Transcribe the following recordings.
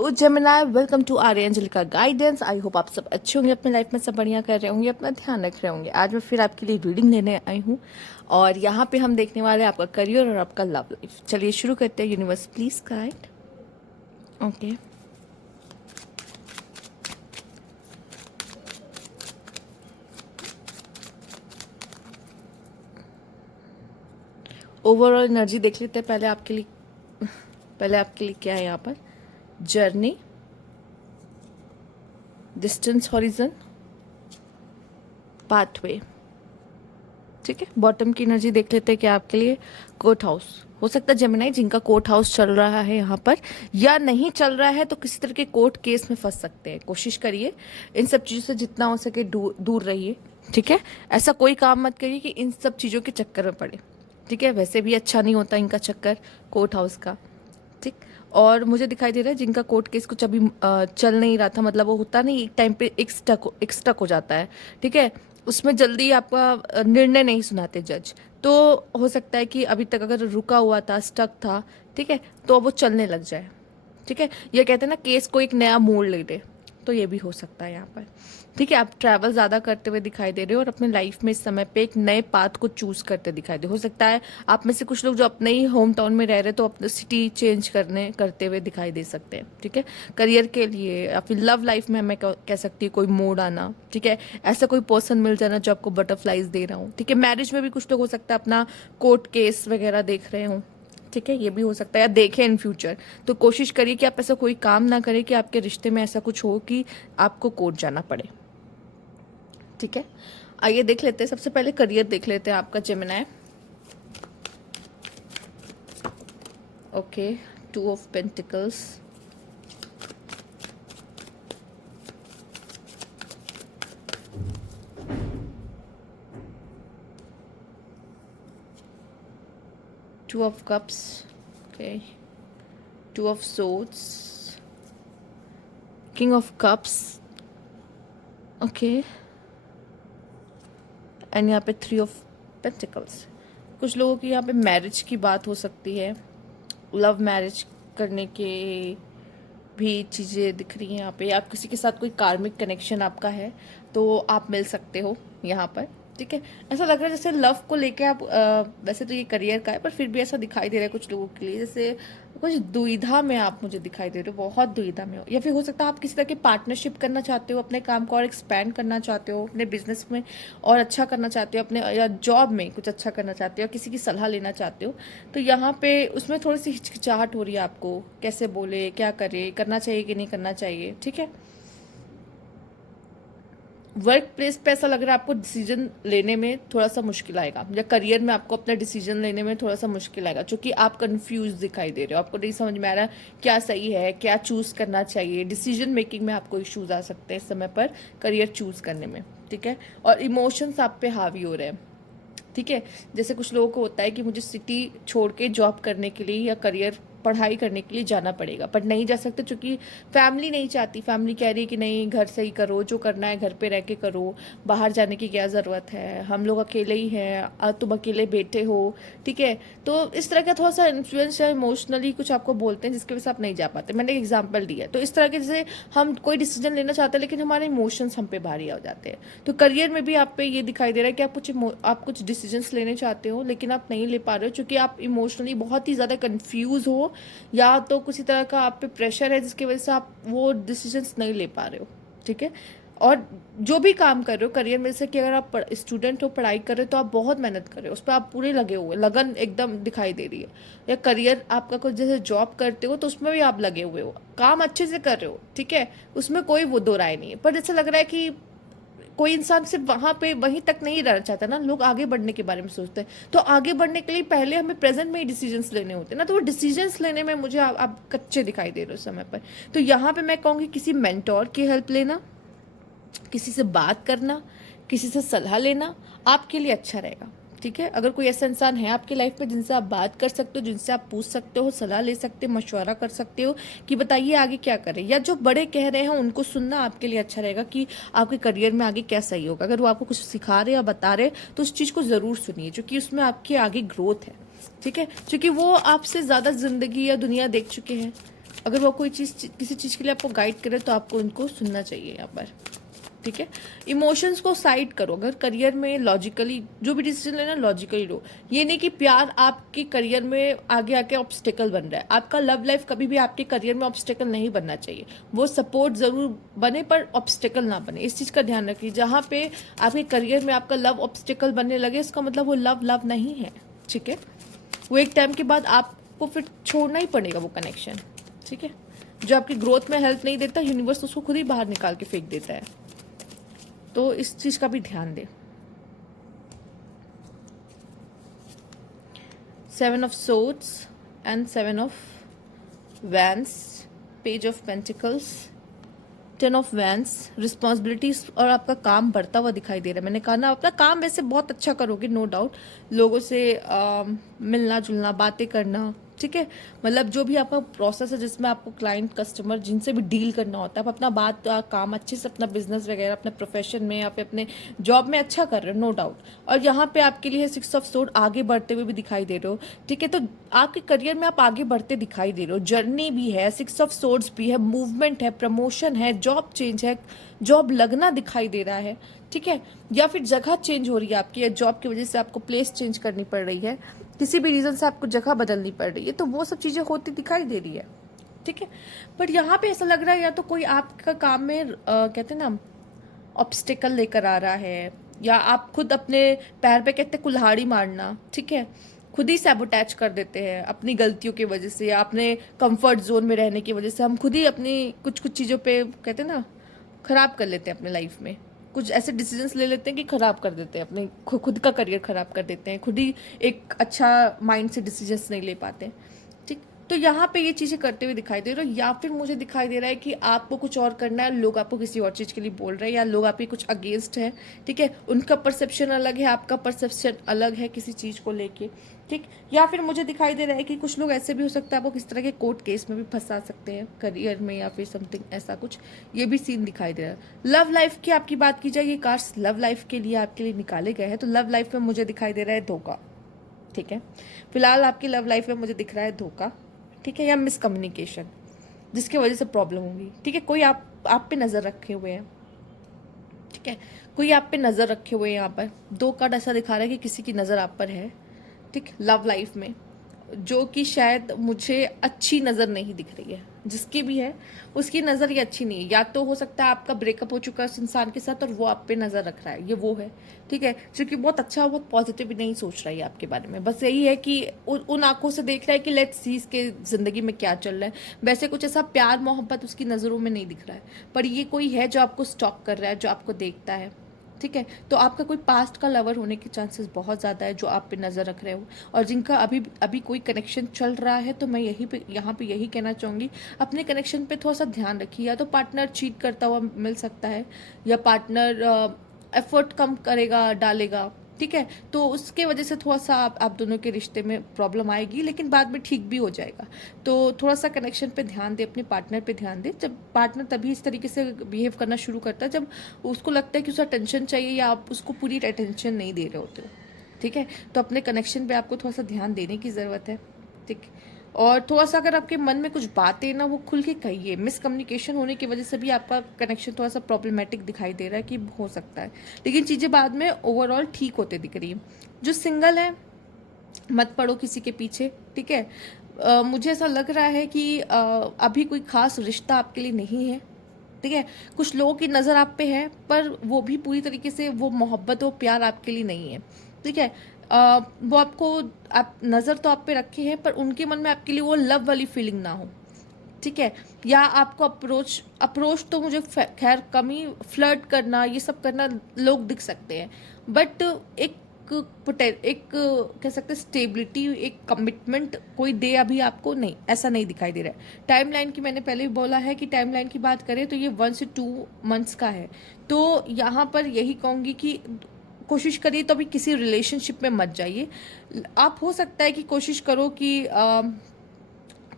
तो Gemini, welcome to आर्यंजल का guidance. I hope आप सब अच्छे होंगे, अपने लाइफ में सब बढ़िया कर रहे होंगे, अपना ध्यान रख रहे होंगे। आज मैं फिर आपके लिए रीडिंग लेने आई हूँ और यहाँ पे हम देखने वाले हैं आपका करियर और आपका लव लाइफ। चलिए शुरू करते हैं। Universe please guide. Okay, overall energy देख लेते हैं पहले आपके लिए। क्या है यहाँ पर? Journey, distance, horizon, pathway. ठीक है, बॉटम की एनर्जी देख लेते हैं क्या आपके लिए? Court house. हो सकता है जेमिनाई जिनका कोर्ट हाउस चल रहा है यहाँ पर, या नहीं चल रहा है तो किसी तरह के कोर्ट केस में फंस सकते हैं। कोशिश करिए इन सब चीज़ों से जितना हो सके दूर रहिए। ठीक है, ऐसा कोई काम मत करिए कि इन सब चीज़ों के चक्कर में पड़े। ठीक है, वैसे भी अच्छा नहीं होता इनका चक्कर कोर्ट हाउस का। ठीक। और मुझे दिखाई दे रहा है जिनका कोर्ट केस कुछ अभी चल नहीं रहा था, मतलब वो होता नहीं एक टाइम पे एक स्टक हो जाता है। ठीक है, उसमें जल्दी आपका निर्णय नहीं सुनाते जज। तो हो सकता है कि अभी तक अगर रुका हुआ था, स्टक था, ठीक है, तो अब वो चलने लग जाए। ठीक है, ये कहते हैं ना केस को एक नया मोड़ ले ले, तो ये भी हो सकता है यहाँ पर। ठीक है, आप ट्रैवल ज़्यादा करते हुए दिखाई दे रहे हो और अपने लाइफ में इस समय पे एक नए पाथ को चूज करते दिखाई दे। हो सकता है आप में से कुछ लोग जो अपने ही होम टाउन में रह रहे तो अपने सिटी चेंज करते हुए दिखाई दे सकते हैं। ठीक है, करियर के लिए या फिर लव लाइफ में मैं कह सकती हूँ कोई मोड़ आना। ठीक है, ऐसा कोई पर्सन मिल जाना जो आपको बटरफ्लाइज दे रहा हूँ। ठीक है, मैरिज में भी कुछ लोग हो सकता है अपना कोर्ट केस वगैरह देख रहे हों। ठीक है, ये भी हो सकता है, या देखें इन फ्यूचर। तो कोशिश करिए कि आप ऐसा कोई काम ना करें कि आपके रिश्ते में ऐसा कुछ हो कि आपको कोर्ट जाना पड़े। ठीक है, आइए देख लेते हैं। सबसे पहले करियर देख लेते हैं आपका Gemini. Okay, 2 of pentacles, 2 of cups, okay, 2 of swords, king of cups, okay, and यहाँ पे 3 ऑफ पेंटिकल्स। कुछ लोगों की यहाँ पे मैरिज की बात हो सकती है, लव मैरिज करने के भी चीज़ें दिख रही हैं यहाँ पे। आप किसी के साथ कोई कार्मिक कनेक्शन आपका है तो आप मिल सकते हो यहाँ पर। ठीक है, ऐसा लग रहा है जैसे लव को लेके आप वैसे तो ये करियर का है पर फिर भी ऐसा दिखाई दे रहा है कुछ लोगों के लिए जैसे कुछ दुविधा में आप मुझे दिखाई दे रहे हो, बहुत दुविधा में हो। या फिर हो सकता है आप किसी तरह की पार्टनरशिप करना चाहते हो, अपने काम को और एक्सपैंड करना चाहते हो, अपने बिजनेस में और अच्छा करना चाहते हो, अपने या जॉब में कुछ अच्छा करना चाहते हो, या किसी की सलाह लेना चाहते हो। तो यहाँ पे उसमें थोड़ी सी हिचकिचाहट हो रही है आपको, कैसे बोले, क्या करे, करना चाहिए कि नहीं करना चाहिए। ठीक है, वर्क प्लेस पे ऐसा लग रहा है आपको डिसीजन लेने में थोड़ा सा मुश्किल आएगा, या करियर में आपको अपना डिसीजन लेने में थोड़ा सा मुश्किल आएगा, क्योंकि आप कंफ्यूज दिखाई दे रहे हो। आपको नहीं समझ में आ रहा क्या सही है, क्या चूज करना चाहिए। डिसीजन मेकिंग में आपको इश्यूज आ सकते हैं इस समय पर करियर चूज करने में। ठीक है, और इमोशंस आप पे हावी हो रहे हैं। ठीक है, जैसे कुछ लोगों को होता है कि मुझे सिटी छोड़ के जॉब करने के लिए या करियर पढ़ाई करने के लिए जाना पड़ेगा, पर नहीं जा सकते क्योंकि फैमिली नहीं चाहती। फैमिली कह रही है कि नहीं, घर से ही करो, जो करना है घर पे रह के करो, बाहर जाने की क्या ज़रूरत है, हम लोग अकेले ही हैं, तुम अकेले बैठे हो। ठीक है, तो इस तरह का थोड़ा सा इन्फ्लुएंस या इमोशनली कुछ आपको बोलते हैं जिसकी वजह से आप नहीं जा पाते। मैंने एक एग्जाम्पल दिया है। तो इस तरह के जैसे हम कोई डिसीजन लेना चाहते हैं लेकिन हमारे इमोशंस हम पे भारी आ जाते हैं। तो करियर में भी आप पे ये दिखाई दे रहा है कि आप कुछ डिसीजंस लेने चाहते हो लेकिन आप नहीं ले पा रहे हो, क्योंकि आप इमोशनली बहुत ही ज़्यादा कंफ्यूज हो, या तो किसी तरह का आप पे प्रेशर है जिसकी वजह से आप वो डिसीजंस नहीं ले पा रहे हो। ठीक है, और जो भी काम कर रहे हो करियर में, से कि अगर आप स्टूडेंट हो, पढ़ाई कर रहे हो, तो आप बहुत मेहनत कर रहे हो, उस पर आप पूरे लगे हुए, लगन एकदम दिखाई दे रही है। या करियर आपका कुछ जैसे जॉब करते हो तो उसमें भी आप लगे हुए हो, काम अच्छे से कर रहे हो। ठीक है, उसमें कोई वो दो राय नहीं है, पर जैसे लग रहा है कि कोई इंसान सिर्फ वहां पे वहीं तक नहीं रहना चाहता ना, लोग आगे बढ़ने के बारे में सोचते हैं। तो आगे बढ़ने के लिए पहले हमें प्रेजेंट में ही डिसीजंस लेने होते हैं ना, तो वो डिसीजंस लेने में मुझे आप कच्चे दिखाई दे रहे हो समय पर। तो यहाँ पे मैं कहूँगी किसी मेंटोर की हेल्प लेना, किसी से बात करना, किसी से सलाह लेना आपके लिए अच्छा रहेगा। ठीक है, अगर कोई ऐसा इंसान है आपकी लाइफ में जिनसे आप बात कर सकते हो, जिनसे आप पूछ सकते हो, सलाह ले सकते हो, मशवरा कर सकते हो कि बताइए आगे क्या करें, या जो बड़े कह रहे हैं उनको सुनना आपके लिए अच्छा रहेगा कि आपके करियर में आगे क्या सही होगा। अगर वो आपको कुछ सिखा रहे या बता रहे तो उस चीज़ को ज़रूर सुनिए, क्योंकि उसमें आपकी आगे ग्रोथ है। ठीक है, क्योंकि वो आपसे ज़्यादा ज़िंदगी या दुनिया देख चुके हैं। अगर वो कोई चीज़ किसी चीज़ के लिए आपको गाइड करे तो आपको उनको सुनना चाहिए यहाँ पर, ठीक है। इमोशंस को साइड करो। अगर करियर में लॉजिकली जो भी डिसीजन लेना लॉजिकली लो। ये नहीं कि प्यार आपके करियर में आगे आके ऑब्स्टेकल बन रहा है। आपका लव लाइफ कभी भी आपके करियर में ऑब्स्टेकल नहीं बनना चाहिए। वो सपोर्ट ज़रूर बने पर ऑब्स्टेकल ना बने, इस चीज़ का ध्यान रखिए। जहाँ पे आपके करियर में आपका लव ऑब्स्टेकल बनने लगे, इसका मतलब वो लव लव नहीं है, ठीक है। वो एक टाइम के बाद आपको फिर छोड़ना ही पड़ेगा वो कनेक्शन, ठीक है। जो आपकी ग्रोथ में हेल्प नहीं देता, यूनिवर्स उसको खुद ही बाहर निकाल के फेंक देता है। तो इस चीज का भी ध्यान दें। 7 of swords and 7 of vents, page of pentacles, 10 of vents, responsibilities और आपका काम बढ़ता हुआ दिखाई दे रहा है। मैंने कहा ना, अपना काम वैसे बहुत अच्छा करोगे, नो डाउट। लोगों से मिलना जुलना, बातें करना, ठीक है। मतलब जो भी आपका प्रोसेस है जिसमें आपको क्लाइंट कस्टमर जिनसे भी डील करना होता है, आप अपना बात काम अच्छे से अपना बिजनेस वगैरह अपने प्रोफेशन में या फिर अपने जॉब में अच्छा कर रहे हो, नो डाउट। और यहाँ पे आपके लिए 6 ऑफ सोर्ड आगे बढ़ते हुए भी दिखाई दे रहे हो, ठीक है। तो आपके करियर में आप आगे बढ़ते दिखाई दे रहे हो, जर्नी भी है, 6 ऑफ सोर्ड्स भी है, मूवमेंट है, प्रमोशन है, जॉब चेंज है, जॉब लगना दिखाई दे रहा है, ठीक है। या फिर जगह चेंज हो रही है आपकी, या जॉब की वजह से आपको प्लेस चेंज करनी पड़ रही है, किसी भी रीजन से आपको जगह बदलनी पड़ रही है, तो वो सब चीजें होती दिखाई दे रही है, ठीक है। बट यहाँ पे ऐसा लग रहा है या तो कोई आपका काम में कहते हैं ना ऑब्स्टिकल लेकर आ रहा है, या आप खुद अपने पैर पे कहते हैं कुल्हाड़ी मारना, ठीक है। खुद ही सैबोटैच कर देते हैं अपनी गलतियों की वजह से या अपने कंफर्ट जोन में रहने की वजह से। हम खुद ही अपनी कुछ कुछ चीज़ों पे कहते हैं ना खराब कर लेते हैं अपने लाइफ में। कुछ ऐसे डिसीजंस ले लेते हैं कि खराब कर देते हैं अपने खुद का करियर खराब कर देते हैं, खुद ही एक अच्छा माइंड से डिसीजंस नहीं ले पाते हैं, ठीक। तो यहाँ पे ये चीज़ें करते हुए दिखाई दे रहे हो, या फिर मुझे दिखाई दे रहा है कि आपको कुछ और करना है, लोग आपको किसी और चीज़ के लिए बोल रहे हैं, या लोग आपके कुछ अगेंस्ट है, ठीक है। उनका परसेप्शन अलग है, आपका परसेप्शन अलग है किसी चीज़ को लेके, ठीक। या फिर मुझे दिखाई दे रहा है कि कुछ लोग ऐसे भी हो सकता है आपको किस तरह के कोर्ट केस में भी फंसा सकते हैं करियर में, या फिर समथिंग ऐसा कुछ, ये भी सीन दिखाई दे रहा है। लव लाइफ की आपकी बात की जाए, ये कार्ड्स लव लाइफ के लिए आपके लिए निकाले गए हैं, तो लव लाइफ में मुझे दिखाई दे रहा है धोखा, ठीक है। फिलहाल आपकी लव लाइफ में मुझे दिख रहा है धोखा, ठीक है, या मिसकम्युनिकेशन जिसकी वजह से प्रॉब्लम होगी, ठीक है। कोई आप पे नज़र रखे हुए हैं, ठीक है, कोई आप पे नज़र रखे हुए हैं। यहाँ पर 2 कार्ड ऐसा दिखा रहा है कि किसी की नज़र आप पर है, ठीक, लव लाइफ में, जो कि शायद मुझे अच्छी नज़र नहीं दिख रही है। जिसकी भी है उसकी नज़र ये अच्छी नहीं है। या तो हो सकता है आपका ब्रेकअप हो चुका है उस इंसान के साथ और वो आप पे नज़र रख रहा है, ये वो है, ठीक है, जो कि बहुत अच्छा बहुत पॉजिटिव भी नहीं सोच रहा है आपके बारे में। बस यही है कि उन आंखों से देख रहा है कि लेट्स सी इसके ज़िंदगी में क्या चल रहा है। वैसे कुछ ऐसा प्यार मोहब्बत उसकी नज़रों में नहीं दिख रहा है, पर ये कोई है जो आपको स्टॉक कर रहा है, जो आपको देखता है, ठीक है। तो आपका कोई पास्ट का लवर होने के चांसेस बहुत ज़्यादा है जो आप पे नज़र रख रहे हो, और जिनका अभी अभी कोई कनेक्शन चल रहा है, तो मैं यहाँ पे यही कहना चाहूँगी, अपने कनेक्शन पे थोड़ा सा ध्यान रखिए। या तो पार्टनर चीट करता हुआ मिल सकता है, या पार्टनर एफर्ट कम करेगा डालेगा, ठीक है। तो उसके वजह से थोड़ा सा आप दोनों के रिश्ते में प्रॉब्लम आएगी, लेकिन बाद में ठीक भी हो जाएगा। तो थोड़ा सा कनेक्शन पे ध्यान दे, अपने पार्टनर पे ध्यान दे। जब पार्टनर तभी इस तरीके से बिहेव करना शुरू करता है जब उसको लगता है कि उसे अटेंशन चाहिए, या आप उसको पूरी अटेंशन नहीं दे रहे होते हो, ठीक है। तो अपने कनेक्शन पे आपको थोड़ा सा ध्यान देने की ज़रूरत है, ठीक। और थोड़ा सा अगर आपके मन में कुछ बातें ना वो खुल के कहिए। मिसकम्युनिकेशन होने की वजह से भी आपका कनेक्शन थोड़ा सा प्रॉब्लमेटिक दिखाई दे रहा है कि हो सकता है, लेकिन चीज़ें बाद में ओवरऑल ठीक होते दिख रही है। जो सिंगल है मत पड़ो किसी के पीछे, ठीक है। मुझे ऐसा लग रहा है कि अभी कोई खास रिश्ता आपके लिए नहीं है, ठीक है। कुछ लोगों की नज़र आप पे है, पर वो भी पूरी तरीके से वो मोहब्बत वो प्यार आपके लिए नहीं है, ठीक है। वो आपको आप नज़र तो आप पे रखे हैं, पर उनके मन में आपके लिए वो लव वाली फीलिंग ना हो, ठीक है। या आपको अप्रोच तो मुझे खैर कम ही, फ्लर्ट करना ये सब करना लोग दिख सकते हैं, बट एक कह सकते स्टेबिलिटी, एक कमिटमेंट कोई दे अभी आपको नहीं, ऐसा नहीं दिखाई दे रहा है। टाइमलाइन की मैंने पहले भी बोला है कि टाइमलाइन की बात करें तो ये 1 से 2 मंथ्स का है। तो यहाँ पर यही कहूँगी कि कोशिश करिए तो अभी किसी रिलेशनशिप में मत जाइए। आप हो सकता है कि कोशिश करो कि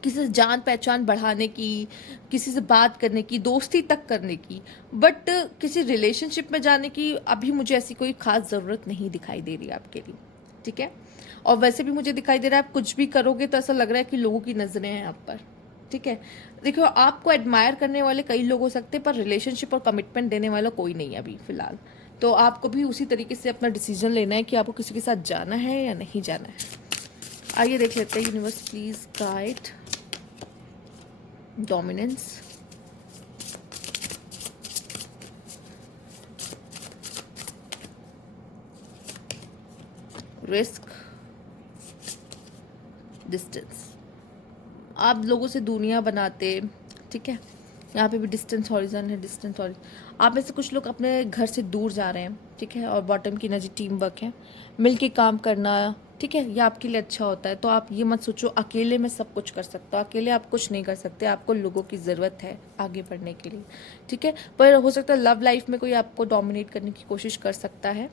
किसी से जान पहचान बढ़ाने की, किसी से बात करने की, दोस्ती तक करने की, बट किसी रिलेशनशिप में जाने की अभी मुझे ऐसी कोई खास ज़रूरत नहीं दिखाई दे रही आपके लिए, ठीक है। और वैसे भी मुझे दिखाई दे रहा है आप कुछ भी करोगे तो ऐसा लग रहा है कि लोगों की नज़रें हैं आप पर, ठीक है। देखो, आपको एडमायर करने वाले कई लोग हो सकते हैं, पर रिलेशनशिप और कमिटमेंट देने वाला कोई नहीं है अभी फिलहाल। तो आपको भी उसी तरीके से अपना डिसीजन लेना है कि आपको किसी के साथ जाना है या नहीं जाना है। आइए देख लेते हैं, universe please guide dominance, risk, distance. आप लोगों से दूरियां बनाते, ठीक है। यहाँ पे भी डिस्टेंस हॉरिजन है, डिस्टेंस हॉरिजन। आप में से कुछ लोग अपने घर से दूर जा रहे हैं, ठीक है। और बॉटम की एनर्जी टीम वर्क है, मिल के काम करना, ठीक है, ये आपके लिए अच्छा होता है। तो आप ये मत सोचो अकेले मैं सब कुछ कर सकता हूँ, अकेले आप कुछ नहीं कर सकते, आपको लोगों की ज़रूरत है आगे बढ़ने के लिए, ठीक है। पर हो सकता है लव लाइफ में कोई आपको डोमिनेट करने की कोशिश कर सकता है,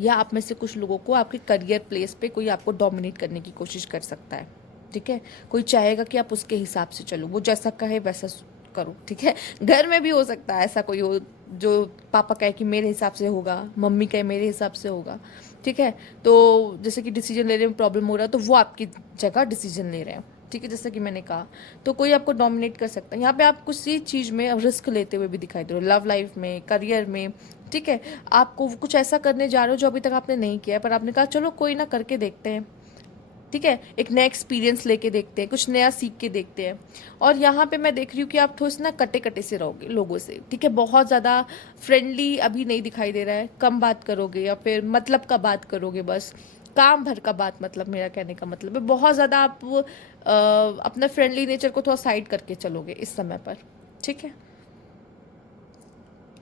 या आप में से कुछ लोगों को आपके करियर प्लेस पे कोई आपको डोमिनेट करने की कोशिश कर सकता है, ठीक है। कोई चाहेगा कि आप उसके हिसाब से चलो, वो जैसा कहे वैसा करो, ठीक है। घर में भी हो सकता है ऐसा कोई हो जो पापा कहे कि मेरे हिसाब से होगा, मम्मी कहे मेरे हिसाब से होगा, ठीक है। तो जैसे कि डिसीजन लेने में प्रॉब्लम हो रहा है तो वो आपकी जगह डिसीजन ले रहे हैं, ठीक है, जैसे कि मैंने कहा। तो कोई आपको डोमिनेट कर सकता है। यहाँ पे आप किसी चीज़ में रिस्क लेते हुए भी दिखाई दे रहे हो, लव लाइफ में, करियर में, ठीक है। आपको कुछ ऐसा करने जा रहे हो जो अभी तक आपने नहीं किया है, पर आपने कहा चलो कोई ना करके देखते हैं, ठीक है। एक नया एक्सपीरियंस लेके देखते हैं, कुछ नया सीख के देखते हैं। और यहाँ पे मैं देख रही हूँ कि आप थोड़े से ना कटे कटे से रहोगे लोगों से, ठीक है। बहुत ज़्यादा फ्रेंडली अभी नहीं दिखाई दे रहा है, कम बात करोगे या फिर मतलब का बात करोगे, बस काम भर का बात, मतलब मेरा कहने का मतलब है बहुत ज़्यादा आप अपना फ्रेंडली नेचर को थोड़ा साइड करके चलोगे इस समय पर, ठीक है।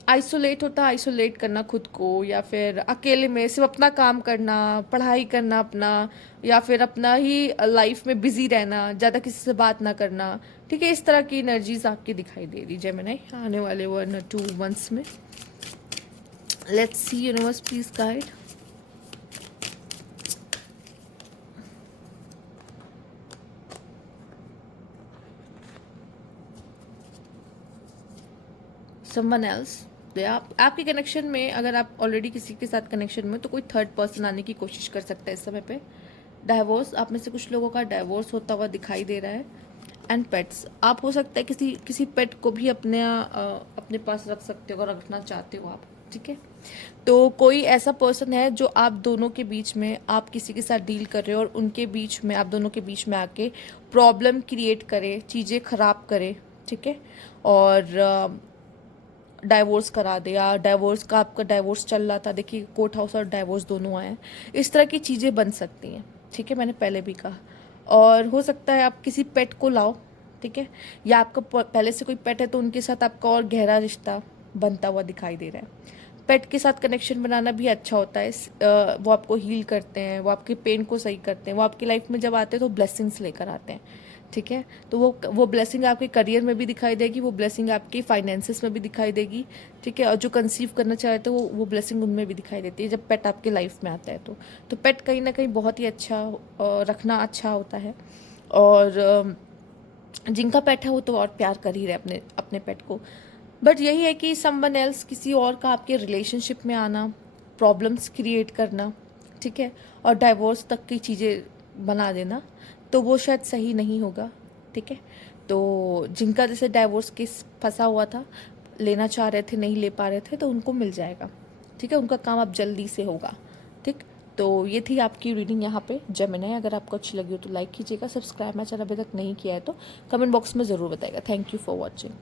आइसोलेट होता है, आइसोलेट करना खुद को, या फिर अकेले में सिर्फ अपना काम करना, पढ़ाई करना अपना, या फिर अपना ही लाइफ में बिजी रहना, ज़्यादा किसी से बात ना करना, ठीक है। इस तरह की एनर्जीज आपकी दिखाई दे रही जेमिनी आने वाले 1 or 2 months में। Let's see universe please guide. Someone else, आपके कनेक्शन में, अगर आप ऑलरेडी किसी के साथ कनेक्शन में, तो कोई थर्ड पर्सन आने की कोशिश कर सकता है इस समय पे। डाइवोर्स, आप में से कुछ लोगों का डाइवोर्स होता हुआ दिखाई दे रहा है। एंड पेट्स, आप हो सकता है किसी पेट को भी अपने पास रख सकते हो अगर रखना चाहते हो आप, ठीक है। तो कोई ऐसा पर्सन है जो आप दोनों के बीच में, आप किसी के साथ डील कर रहे हो और उनके बीच में, आप दोनों के बीच में आके प्रॉब्लम क्रिएट करे, चीज़ें खराब करे, ठीक है। और डाइवोर्स करा दे, या डाइवोर्स का, आपका डाइवोर्स चल रहा था, देखिए कोर्ट हाउस और डाइवोर्स दोनों आए हैं। इस तरह की चीज़ें बन सकती हैं, ठीक है, मैंने पहले भी कहा। और हो सकता है आप किसी पेट को लाओ, ठीक है, या आपका पहले से कोई पेट है तो उनके साथ आपका और गहरा रिश्ता बनता हुआ दिखाई दे रहा है। पेट के साथ कनेक्शन बनाना भी अच्छा होता है, वो आपको हील करते हैं, वो आपके पेन को सही करते हैं, वो आपकी लाइफ में जब आते हैं तो ब्लेसिंग्स लेकर आते हैं, ठीक है। तो वो ब्लेसिंग आपके करियर में भी दिखाई देगी, वो ब्लेसिंग आपके फाइनेंसेस में भी दिखाई देगी, ठीक है। और जो कंसीव करना चाहते हैं वो ब्लेसिंग उनमें भी दिखाई देती है जब पेट आपके लाइफ में आता है। तो पेट कहीं ना कहीं बहुत ही अच्छा रखना अच्छा होता है। और जिनका पेट है वो तो और प्यार कर ही रहे अपने अपने पेट को। बट यही है कि समवन एल्स, किसी और का आपके रिलेशनशिप में आना, प्रॉब्लम्स क्रिएट करना, ठीक है, और डाइवोर्स तक की चीज़ें बना देना, तो वो शायद सही नहीं होगा, ठीक है। तो जिनका जैसे डाइवोर्स केस फंसा हुआ था, लेना चाह रहे थे नहीं ले पा रहे थे, तो उनको मिल जाएगा, ठीक है, उनका काम अब जल्दी से होगा, ठीक। तो ये थी आपकी रीडिंग यहाँ पे जेमिनी। अगर आपको अच्छी लगी हो तो लाइक कीजिएगा, सब्सक्राइब मेरा चैनल अभी तक नहीं किया है तो कमेंट बॉक्स में ज़रूर बताइएगा। Thank you for watching.